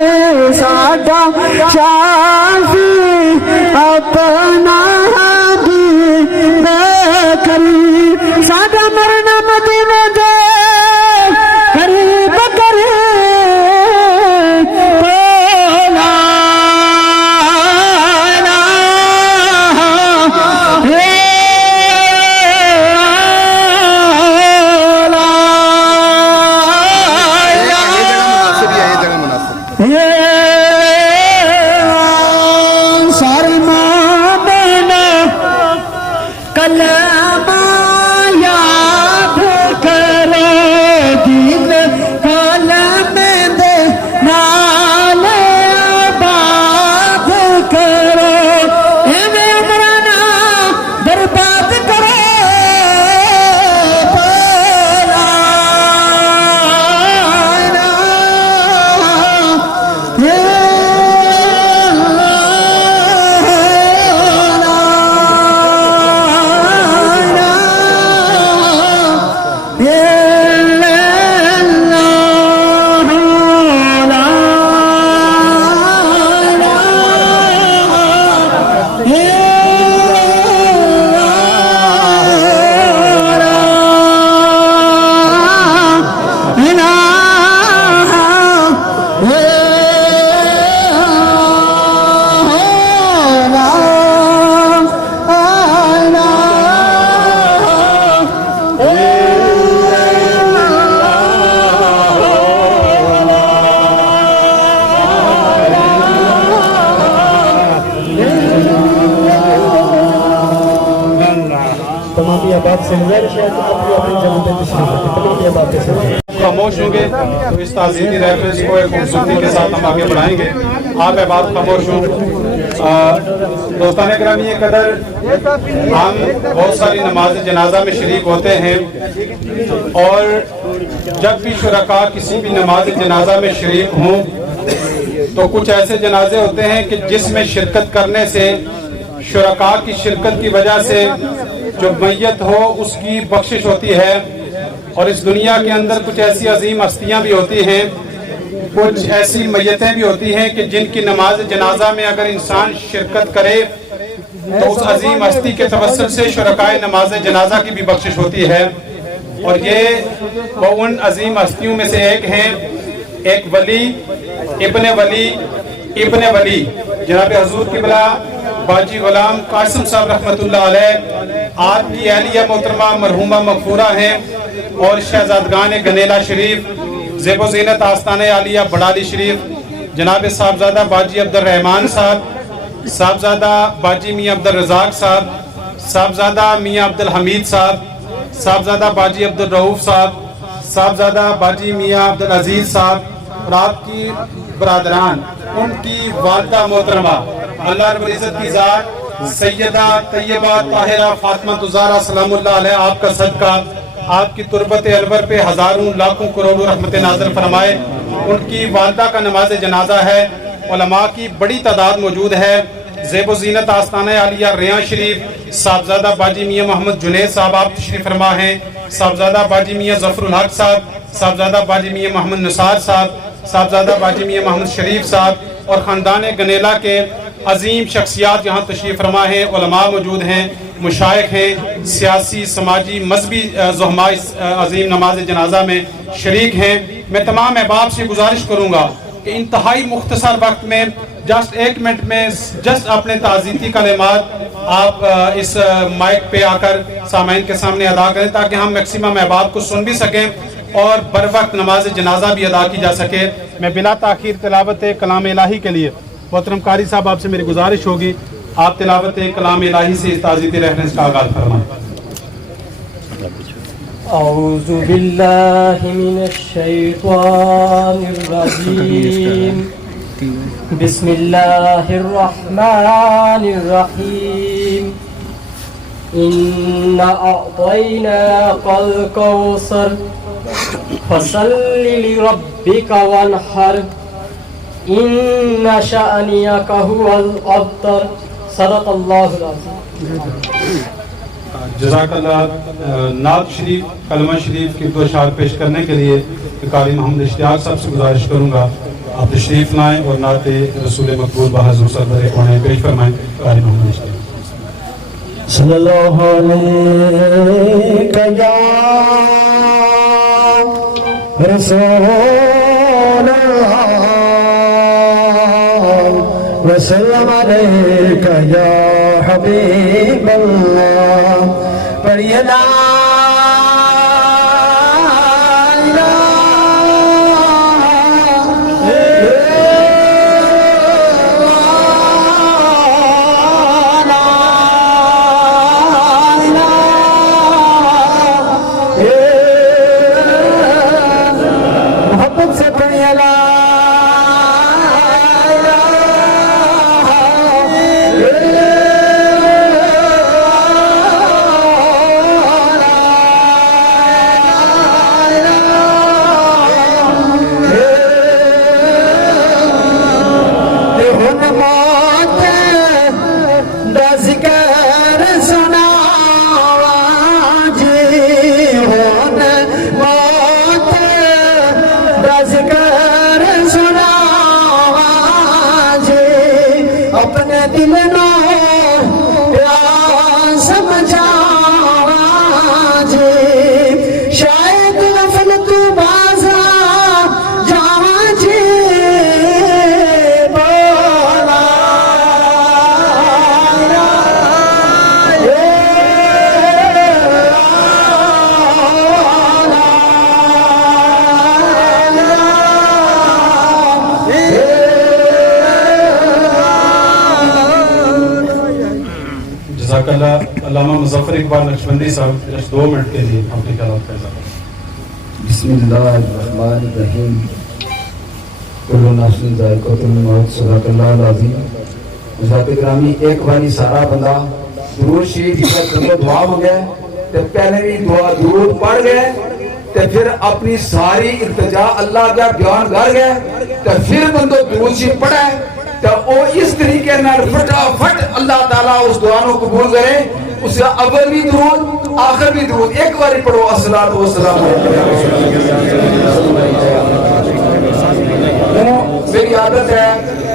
ساڈا شافی اپنا دین کری ساڈا مرنا مدینے دے قریب کرے لا خاموش ہوں گے تو اس تعزیتی ریفرنس کو ایک خوبصورتی کے ساتھ ہم آگے بڑھائیں گے. آپ احباب خاموش ہوں. دوستان گرامی قدر ہم بہت ساری نماز جنازہ میں شریک ہوتے ہیں اور جب بھی شرکاء کسی بھی نماز جنازہ میں شریک ہوں تو کچھ ایسے جنازے ہوتے ہیں کہ جس میں شرکت کرنے سے شرکاء کی شرکت کی وجہ سے جو میت ہو اس کی بخشش ہوتی ہے. اور اس دنیا کے اندر کچھ ایسی عظیم ہستیاں بھی ہوتی ہیں, کچھ ایسی میتیں بھی ہوتی ہیں کہ جن کی نماز جنازہ میں اگر انسان شرکت کرے تو اس عظیم ہستی کے توسط سے شرکائے نماز جنازہ کی بھی بخشش ہوتی ہے. اور یہ وہ ان عظیم ہستیوں میں سے ایک ہیں, ایک ولی ابن ولی جناب حضور قبلہ باجی غلام قاسم صاحب رحمۃ اللہ علیہ. آپ کی اہلیہ محترمہ مرحومہ مغفورہ ہیں اور شہزادگان گنیلا شریف, زیب و زینت آستانہ عالیہ بڑالی شریف, جناب صاحبزادہ باجی عبد الرحمان صاحب, صاحبزادہ باجی میاں عبد الرزاق صاحب, صاحبزادہ میاں عبد الحمید صاحب, صاحبزادہ باجی عبد الرؤوف صاحب, صاحبزادہ باجی میاں عبد العزیز صاحب اور آپ کی برادران, ان کی والدہ محترمہ اللہ رب العزت کی ذات سیدہ طیبہ طاہرہ فاطمہ زہرا سلام اللہ علیہ, آپ کا صدقہ آپ کی تربت انور پہ ہزاروں لاکھوں کروڑوں رحمت نازل فرمائے. ان کی والدہ کا نماز جنازہ ہے. علماء کی بڑی تعداد موجود ہے. زیب و زینت آستانہ عالیہ ریاں شریف, صاحبزادہ باجی میاں محمد جنید صاحب آپ تشریف فرما ہیں, صاحبزادہ باجی میاں ظفر الحق صاحب, صاحبزادہ باجی میاں محمد نثار صاحب, صاحبزادہ باجی میاں محمد شریف صاحب اور خاندان گنیلا کے عظیم شخصیات یہاں تشریف فرما ہیں. علماء موجود ہیں, مشائخ ہیں, سیاسی سماجی مذہبی زحماء عظیم نماز جنازہ میں شریک ہیں. میں تمام احباب سے گزارش کروں گا کہ انتہائی مختصر وقت میں جسٹ 1 منٹ میں جسٹ اپنے تعزیتی کلمات آپ اس مائک پہ آ کر سامعین کے سامنے ادا کریں تاکہ ہم میکسیمم احباب کو سن بھی سکیں اور بر وقت نماز جنازہ بھی ادا کی جا سکے. میں بلا تاخیر تلاوت کلام الہی کے لیے محترم قاری صاحب آپ سے میری گزارش ہوگی, آپ تلاوت کلام الہی سے اس تعزیتی ریفرنس کا آغاز فرمائیں. اعوذ باللہ من الشیطان الرجیم, بسم اللہ الرحمن الرحیم, اِنَّا أَعْطَيْنَاكَ الْكَوْثَرَ فَصَلِّ لِرَبِّكَ وَانْحَرْ إِنَّ شَأْنِيَكَ هُوَ الْأَبْتَرُ. صدق اللہ العظیم. جزاک اللہ. نعت شریف کلمہ شریف کی 2 اشعار پیش کرنے کے لیے قاری محمد اشتیاق صاحب سے گزارش کروں گا آپ تشریف لائیں اور نعت رسول مقبول بحضور سرور کونین پیش فرمائیں. قاری محمد اشتیاق. صلی اللہ علیہ یا رسول اللہ وسلم علیکہ یا حبیب اللہ. پڑھیے لا علامہ مظفر اقبال نقشبندی صاحب جس 2 منٹ کے لیے اپنی کلام پیدا کریں. بسم اللہ الرحمن الرحیم. کل نفس ذائقۃ الموت. صدق اللہ العظیم. حضرات گرامی ایک باری سارا بندہ درود شریف کی دعا مانگے تے پہلے بھی دعا درود پڑھ گئے تے پھر اپنی ساری التجا اللہ کا بیان کر گئے تے پھر بندو درود شریف پڑھے تو وہ اس طریقے نال فٹافٹ اللہ تعالیٰ اس دعا کو قبول کرے. اس کا اول بھی درود آخر بھی درود ایک باری پڑھو. الصلاۃ والسلام میری عادت ہے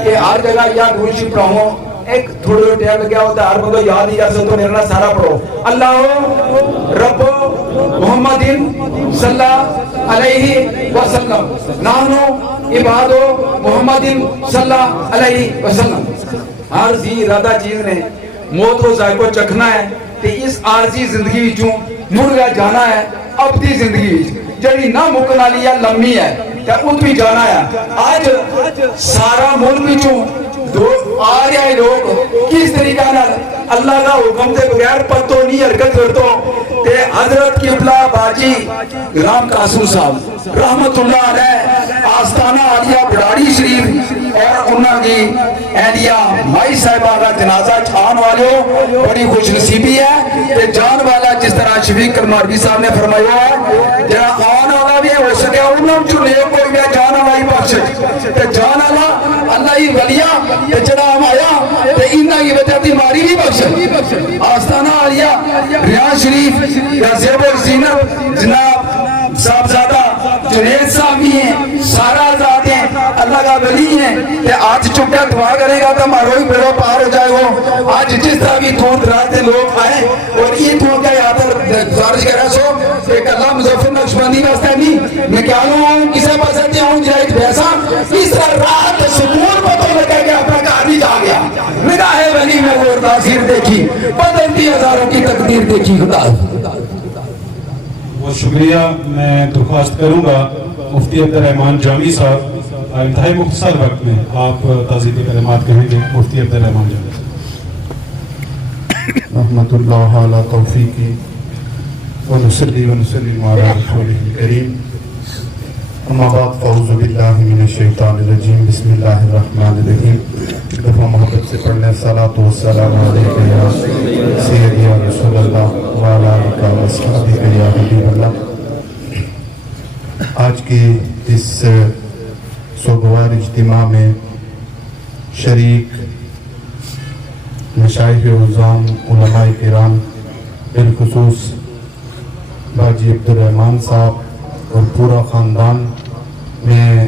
کہ ہر جگہ یا درود شریف پڑھاؤں. ایک تھوڑا ٹائم لگیا ہوتا ہے ہر بندہ یاد نہیں کر سکتا تو میرے نال سارا پڑھو. اللہ رب محمد صلی علیہ وسلم نحنو عباد محمد صلی اللہ علیہ وسلم. عارضی ارادہ چیز نے موت کو ذائقہ چکھنا ہے تے اس عارضی زندگی وچوں مڑ گیا جانا ہے. ابدی زندگی وچ جڑی نہ مکن والی ہے لمبی ہے تے اُت بھی جانا ہے. آج سارا ملک وچوں آ رہے ہیں لوگ کس طریقہ نال اللہ کا حکم دے بغیر پتو نہیں حرکت کرتو تے حضرت قبلہ باجی غلام قاسم صاحب رحمت اللہ علیہ آستانہ عالیہ بڑھاڑی شریف اور انہاں کی اہلیہ مائی صاحبہ کا جنازہ چھان والے بڑی خوش نصیبی ہے کہ جان والا جس طرح شفیق کرماروی صاحب نے فرمایا ہے جہاں آن والا بھی ہو سکے انہوں چو نیک کوئی بھی جان والا ہی بخش تے جان والا اللہ ہی ولیہ تے جڑا ہم آیا تے انہاں کی وجہ بیماری بھی بخش. آستانہ عالیہ ریاض شریف یا زیب الزینت جناب صاحبزادہ جنید صاحب بھی ہیں سارا آزاد ہیں اللہ کا ولی ہیں کہ آج چکا دعا کرے گا تو ہمارا ہی بیڑا پار ہو جائے گا. آج جس طرح بھی دور دراز سے لوگ آئے اور یہ دور کا یادر گزارش کرا سو ایک اللہ مظفر نقشبندی واسطہ نہیں میں کیا ہوں کسے پسندی ہوں جائے پیسا اس طرح رات سکون پتہ لگا کہ اپنا گھر بھی جا گیا. نگاہ ولی میں وہ تاثیر دیکھی بدلتی ہزاروں کی تقدیر دیکھی. خدا بہت شکریہ. میں درخواست کروں گا مفتی عبدالرحمان جامی صاحب انتہائی مختصر وقت میں آپ تعزیتی کلمات کہیں گے. مفتی عبدالرحمان جامی صاحب. رحمت اللہ علی توفیقی ونصلی ونسلم علی رسولہ الکریم. اما بعد فاعوذ باللہ من الشیطان الرجیم. بسم اللہ الرحمن الرحیم. دفعہ محبت سے پڑھنے صلاۃ والسلام علیکہ یا سیدی یا رسول اللہ وعلی آلہ وصحبہ یا حبیب اللہ. آج کی اس سوگوار اجتماع میں شریک مشائخ عظام علماء کرام بالخصوص باجی عبدالرحمان صاحب اور پورا خاندان. میں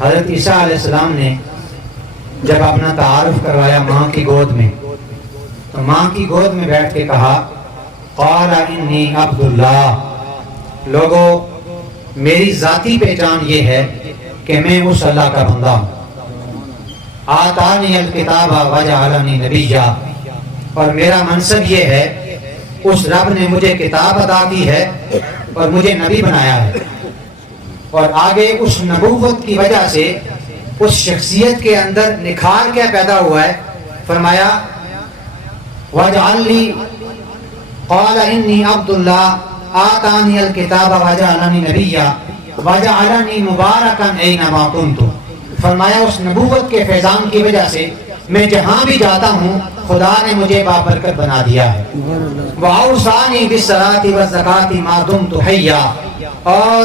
حضرت عیسیٰ علیہ السلام نے جب اپنا تعارف کروایا ماں کی گود میں، تو ماں کی گود میں بیٹھ کے کہا قال انی عبداللہ، لوگوں میری ذاتی پہچان یہ ہے کہ میں اس اللہ کا بندہ ہوں، آتانی الکتاب وجعلنی نبیا، اور میرا منصب یہ ہے اس رب نے مجھے کتاب عطا کی ہے اور مجھے نبی بنایا ہے۔ اور آگے اس نبوت کی وجہ سے اس شخصیت کے اندر نکھار کیا پیدا ہوا ہے، فرمایا وجعلنی قال انی عبداللہ آتانی الکتاب وجعلنی نبیا وجعلنی مبارکا اینما کنت، فرمایا اس نبوت کے فیضان کی وجہ سے میں جہاں بھی جاتا ہوں خدا نے مجھے بابرکت بنا دیا ہے۔ وَأَوْصَانِي بِالصَّلَاةِ وَالزَّكَاةِ مَا دُمْتُ حَيًّا، اور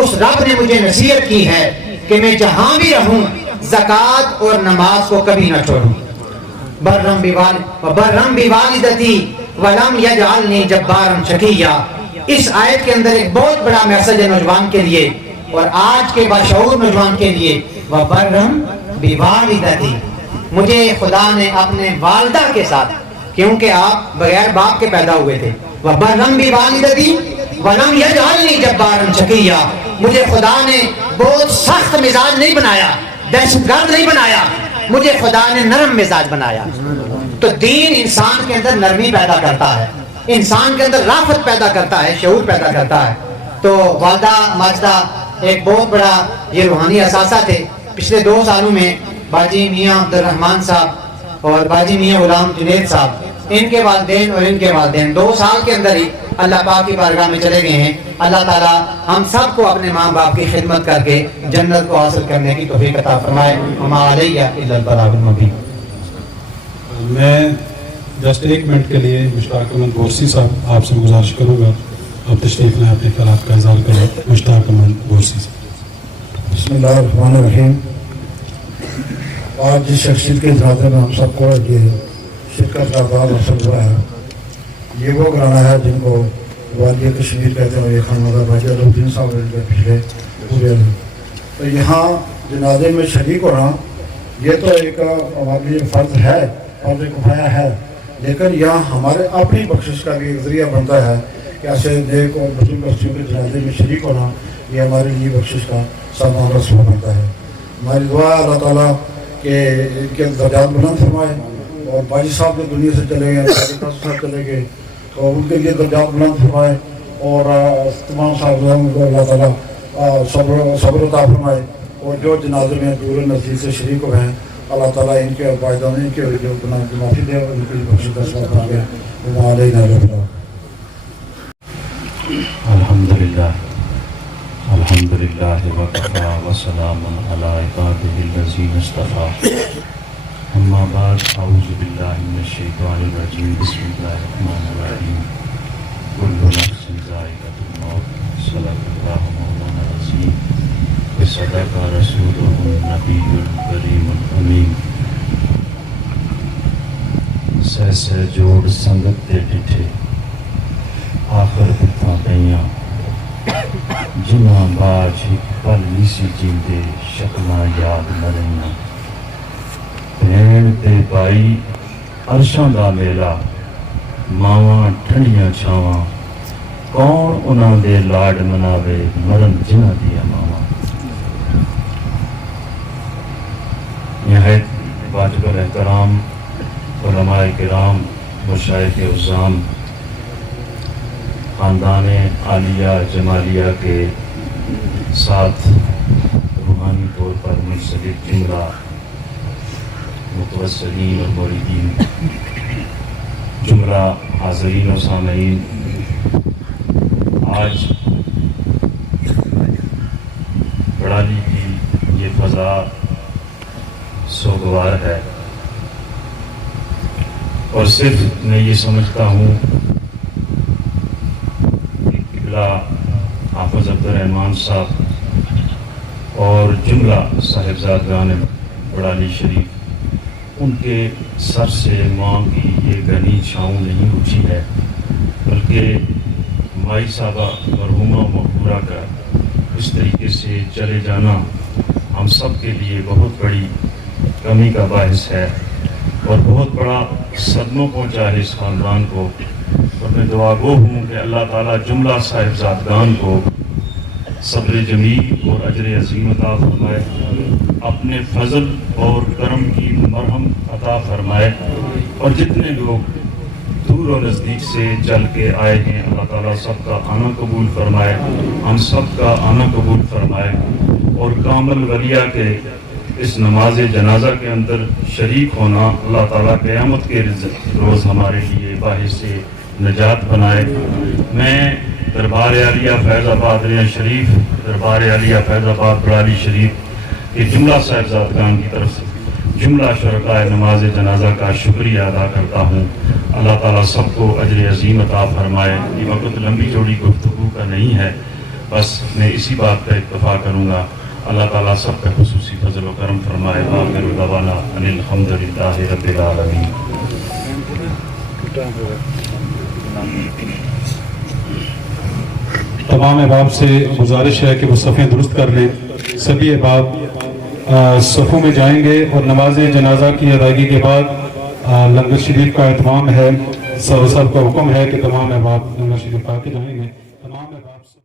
اس رب نے مجھے نصیحت کی ہے کہ میں جہاں بھی رہوں زکوٰۃ اور نماز کو کبھی نہ چھوڑوں۔ بَرًّا بِوَالِدَتِي وَلَمْ يَجْعَلْنِي جَبَّارًا شَقِيًّا، اس آیت کے اندر ایک بہت بڑا میسج ہے نوجوان کے لیے اور آج کے باشعور نوجوان کے لیے، وَبَرًّا بِوَالِدَتِي، مجھے خدا نے اپنے والدہ کے ساتھ، کیونکہ آپ بغیر باپ کے پیدا ہوئے تھے، وَبَرًّا بِوَالِدَتِي وَلَمْ يَجْعَلْنِي جَبَّارًا شَقِيًّا، مجھے خدا نے بہت سخت مزاج نہیں بنایا، دہشت گرد نہیں بنایا، مجھے خدا نے نرم مزاج بنایا۔ تو دین انسان کے اندر نرمی پیدا کرتا ہے، انسان کے اندر رافت پیدا کرتا ہے، شعور پیدا کرتا ہے۔ تو والدہ ماجدہ ایک بہت بڑا یہ روحانی اثاثہ تھے۔ پچھلے 2 سالوں میں باجی میاں عبد الرحمن صاحب اور باجی میاں غلام جنید صاحب، ان کے والدین اور ان کے والدین 2 سال کے اندر ہی اللہ پاک کی بارگاہ میں چلے گئے ہیں۔ اللہ تعالیٰ ہم سب کو اپنے ماں باپ کی خدمت کر کے جنت کو حاصل کرنے کی توفیق عطا فرمائے۔ وما علیہ الا البلاغ المبین۔ میں جسٹ 1 منٹ کے لیے مشتاق احمد گورسی صاحب آپ سے گزارش کروں گا اب تشریف لیں، اپنے خیالات کا اظہار کریں۔ مشتاق احمد گورسی صاحب۔ بسم اللہ الرحمن الرحیم۔ آج جس شخصیت کے جنازے میں ہم سب کو یہ شرکت کا بعد حاصل ہوا ہے، یہ وہ گھرانہ ہے جن کو وادی کشمیر کہتے ہیں، یہ خانوادہ بھائی الدین صاحب کے پچھلے پورے ہیں۔ تو یہاں جنازے میں شریک ہونا یہ تو ایک ہمارے لیے فرض ہے، فرض کفایہ ہے، لیکن یہاں ہمارے اپنی بخشش کا بھی ایک ذریعہ بنتا ہے کہ ایسے نیک اور بزرگ بستیوں کے جنازے میں شریک ہونا یہ ہمارے لیے بخشش کا سامان رسوا بنتا ہے۔ ہماری دعا ہے اللہ تعالیٰ کہ ان کے درجات بلند فرمائے، اور باجی صاحب جو دنیا سے چلے گئے، صاحب چلے گئے، تو ان کے لیے درجات بلند فرمائے، اور تمام صاحب کو اللہ تعالیٰ صبر عطا فرمائے، اور جو جنازے میں دور نزدیک سے شریک ہوئے ہیں اللہ تعالیٰ ان کے پائیدان ان کے جو گناہ کی معافی دے اور ان کی بخشش کا سواب کر کے الحمدللہ وکفی وسلام علی عبادہ الذین اصطفی، اما بعد، اعوذ باللہ من الشیطان الرجیم، بسم اللہ الرحمن الرحیم، کل نفس ذائقۃ الموت، صدق اللہ مولانا العظیم، وصدق رسولہ النبی الکریم الامین۔ سہ سہ جوڑ سنگت دے ڈٹھے، آخر کتھاں پئیاں، جنہاں باج ہک پل نیسی جیندے، شکلاں یاد نہ رہیاں۔ بھیڑ تے بائی عرشاں دا میلہ، ماواں ٹھنڈیاں چھاواں، کون انہاں دے لاڈ مناوے، مرن جنہاں دیا ماواں۔ نہایت واجب الاحترام علماء کرام، مشائخ عظام، خاندان عالیہ جمالیہ کے ساتھ روحانی طور پر منسلک جملہ متوسلین اور موریدین، جملہ حاضرین و سامعین، آج بڑالی کی یہ فضا سوگوار ہے، اور صرف میں یہ سمجھتا ہوں کہ قبلہ حافظ عبد الرحمن صاحب اور جملہ صاحبزادگان بڑالی شریف، ان کے سر سے ماں کی یہ گھنی چھاؤں نہیں اٹھی ہے، بلکہ مائی صاحبہ مرحومہ مغفورہ کا اس طریقے سے چلے جانا ہم سب کے لیے بہت بڑی کمی کا باعث ہے اور بہت بڑا صدمہ پہنچا ہے اس خاندان کو. اور میں دعا گو ہوں کہ اللہ تعالیٰ جملہ صاحبزادگان کو صبر جمیل اور اجر عظیم عطا فرمائے، اپنے فضل اور کرم کی مرہم عطا فرمائے، اور جتنے لوگ دور و نزدیک سے چل کے آئے ہیں اللہ تعالیٰ سب کا آنا قبول فرمائے، ہم سب کا آنا قبول فرمائے، اور کامل ولیہ کے اس نماز جنازہ کے اندر شریک ہونا اللہ تعالیٰ قیامت کے روز ہمارے لیے باعث نجات بنائے. میں دربار عالیہ فیض آباد ریاں شریف، دربار عالیہ فیض آباد بڑالی شریف کے جملہ صاحبزادگان کی طرف سے جملہ شرکاء نماز جنازہ کا شکریہ ادا کرتا ہوں. اللہ تعالیٰ سب کو اجر عظیم عطا فرمائے. یہ وقت لمبی چوڑی گفتگو کا نہیں ہے، بس میں اسی بات پہ اکتفا کروں گا. اللہ تعالیٰ سب کا خصوصی فضل و کرم فرمائے. آخر دعوانا ان الحمدللہ رب العالمین. تمام احباب سے گزارش ہے کہ وہ صفیں درست کر لیں. سبھی احباب صفوں میں جائیں گے اور نماز جنازہ کی ادائیگی کے بعد لنگر شریف کا اہتمام ہے. صاحب کا حکم ہے کہ تمام احباب لنگر شریف پا کے جائیں گے. تمام